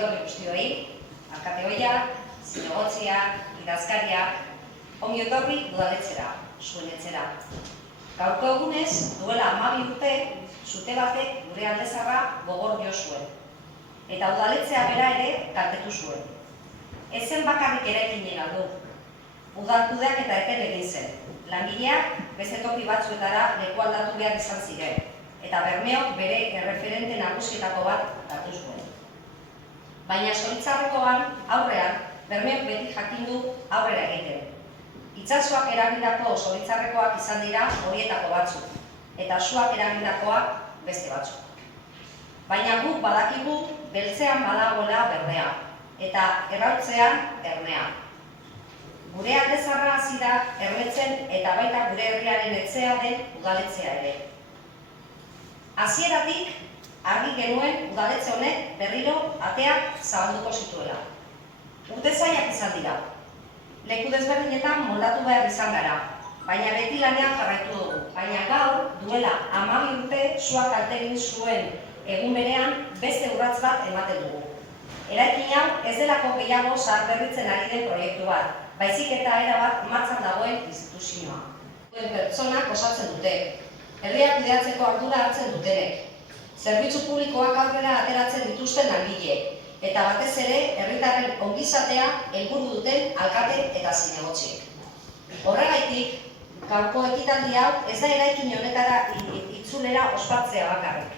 etorri guztioi, alkate ohiak, zinegotziak, idazkariak, ongi etorri udaletxera, zuen etxera. Gaurko egunez, duela 12 urte, sute batek gure aldezarra gogor jo zuen. Eta udaletzea bera ere kaltetu zuen. Ez zen bakarrik eraikine galdu. Udal kudeaketa eten egin zen. Langileak beste toki batzuetara leku aldatu behar izan ziren. Eta Bermeok bere erreferente nagusietako bat hartu zuen. Baina zoritxarrekoan, aurrean, Bermeok beti jakin du aurrera egiten. Itsasoak eragindako zoritxarrekoak izan dira horietako batzuk, eta suak eragindakoak beste batzuk. Baina guk badakigu beltzean badagoela berdea, eta errautzean ernea. Gure aldezarra hasi da erretzen eta baita gure herriaren etxea den udaletzea ere. Hasieratik argi genuen udaletxe honek berriro ateak zabalduko zituela. Urte zailak izan dira. Leku desberdinetan moldatu behar izan gara, baina beti lanean jarraitu dugu. Baina gaur, duela 12 urte suak kalte egin zuen egun berean beste urrats bat ematen dugu. Eraikin hau ez delako gehiago zaharberritzen ari den proiektu bat, baizik eta erabat martxan dagoen instituzioa. Pertsonak osatzen dute, herriak kudeatzeko ardura hartzen dutenek, zerbitzu publikoak aurrera ateratzen dituzten langileek, eta batez ere herritarren ongizatea helburu duten alkate eta zinegotziek. Horregaitik, gaurko ekitaldi hau ez da eraikin honetara itzulera ospatzea bakarrik.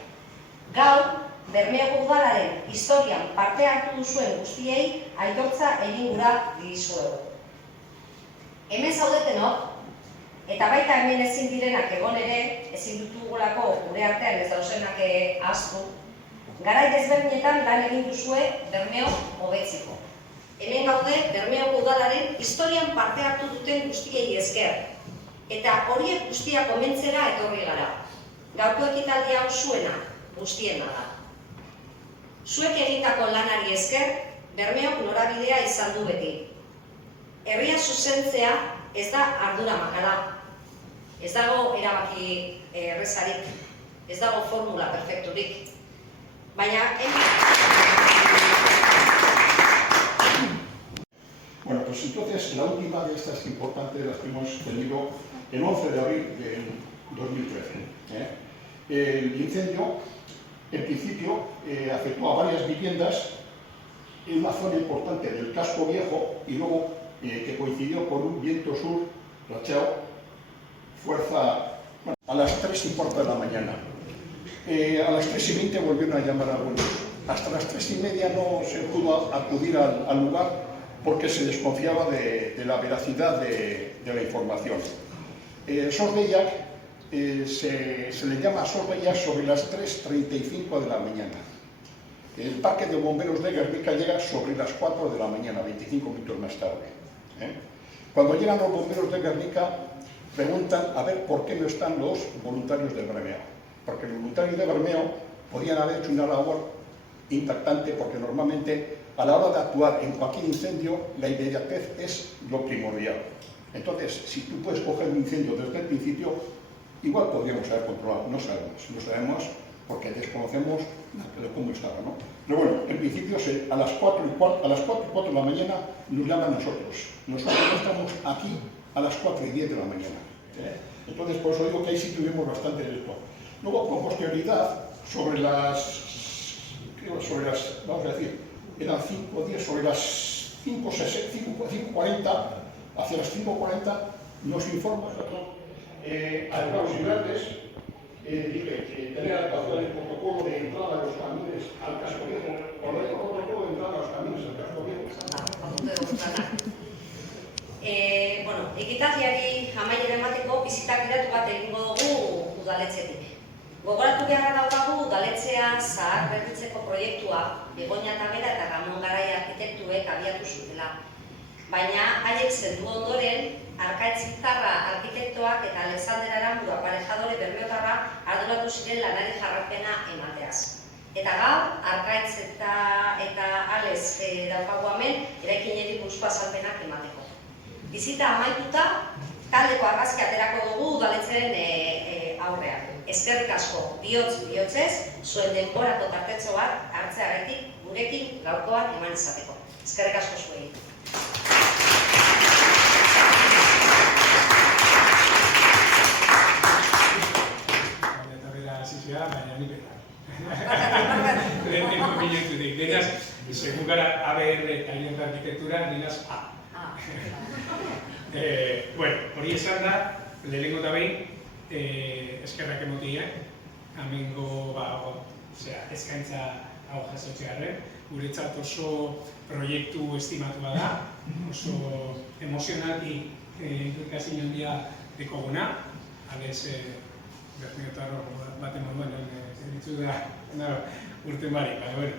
Gaur, Bermeoko udalaren historian parte hartu duzuen guztiei aitortza egin gura dizuegu. Hemen zaudetenok, eta baita hemen ezin direnak egon ere, ezin ditugulako gure artean ez dauzenak ahaztu, garai desberdinetan lan egin duzue Bermeok hobetzeko. Hemen gaude Bermeoko udalaren historian parte hartu duten guztiei esker, eta horiek guztiak omentzera etorri gara. Gaurko ekitaldi hau zuena, guztiena da. Zuek egindako lanari esker, Bermeok norabidea izan du beti. Herria zuzentzea ez da ardura makala. Ez dago erabaki errezarik, ez dago formula perfekturik. Baina... Bueno, pues entonces la última de estas importantes las que hemos tenido el 11 de abril del 2013. El incendio, en principio, afectó a varias viviendas en una zona importante del casco viejo y luego que coincidió con un viento sur, racheo, fuerza a las 3:15 de la mañana. A las 3:20 volvieron a llamar a algunos. Hasta las 3:30 no se pudo acudir al lugar porque se desconfiaba de la veracidad de la información. Sos Bellac se le llama Sos Bellac sobre las 3:35 de la mañana. El parque de bomberos de Guernica llega sobre las 4 de la mañana, 25 minutos más tarde. Cuando llegan los bomberos de Guernica, preguntan a ver por qué no están los voluntarios del Bermeo. Porque los voluntarios de Bermeo podían haber hecho una labor impactante, porque normalmente a la hora de actuar en cualquier incendio, la inmediatez es lo primordial. Entonces, si tú puedes coger un incendio desde el principio, igual podríamos haber controlado, no sabemos porque desconocemos cómo estaba, ¿no? Pero bueno, en principio a las 4:15 de la mañana nos llaman nosotros. Nosotros estamos aquí a las 4:10 de la mañana. Entonces, por eso digo que ahí sí tuvimos bastante de esto. Luego, con posterioridad, sobre las, vamos a decir, eran 5 días, sobre las 5:40, hacia las 5:40, nos informan a los grandes, que tener actuación el protocolo de entrada de los camiones al casco viejo, o el protocolo de entrada a los camiones al casco viejo. Bueno, ekitaldiari amaiera emateko bizitak gidatu bat egingo dugu udaletxetik. Gogoratu beharra daukagu udaletxea zaharberritzeko proiektua Begoña Tabera eta Ramon Garai arkitektuek abiatu zutela. Baina haiek zendu ondoren, Arkaitz-Izarra arkitektoak eta Alexander Aramburu aparejadore bermeotarra arduratu ziren lanari jarrapena emateaz. Eta gaur, Arkaitz eta Alex daukagu hemen, eraikineri buruzko azalpenak emateko. Bizita amaituta, taldeko argazki aterako dugu udaletxeren aurrean. Eskerrik asko, bihotzez, zuen denborako tartetxo bat hartzeagatik gurekin gaurkoan eman izateko. Eskerrik asko zuei. Eta bera zizia, baina ni bera. Lehenengo minututik, denaz, segun gara ABR taller de arquitectura, denaz A. Bueno, hori esan da, lehenengo eta behin, eskerrak emotia, amengo eskaintza hau jasotzearen, guretzat oso proiektu estimatua da, oso emozionalki ikasi handia dekoguna, alez Bertiotarro baten moduan zerbitzu da urten barik, baina bueno.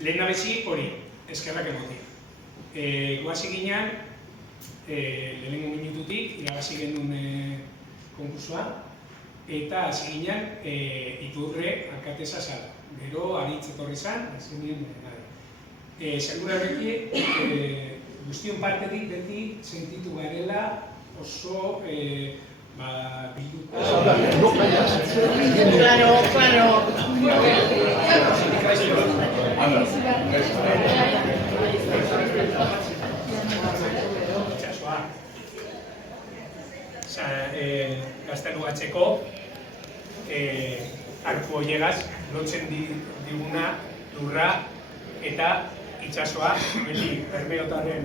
Lehen nabezi hori, eskerrak emotia. Guazi ginean, lehenengo minututik, irabazi genuen konkursua, eta hasi ginean Iturre alkatesa zala. Gero, aritz etorri zan, ez genien nahi. Segura beti, guztion partetik beti sentitu garela oso bilduta. No callas. Claro. Itxasoa. Gaztelu batzeko, arku horiegaz, lotzen diguna lurra eta itxasoa, beti Bermeotarren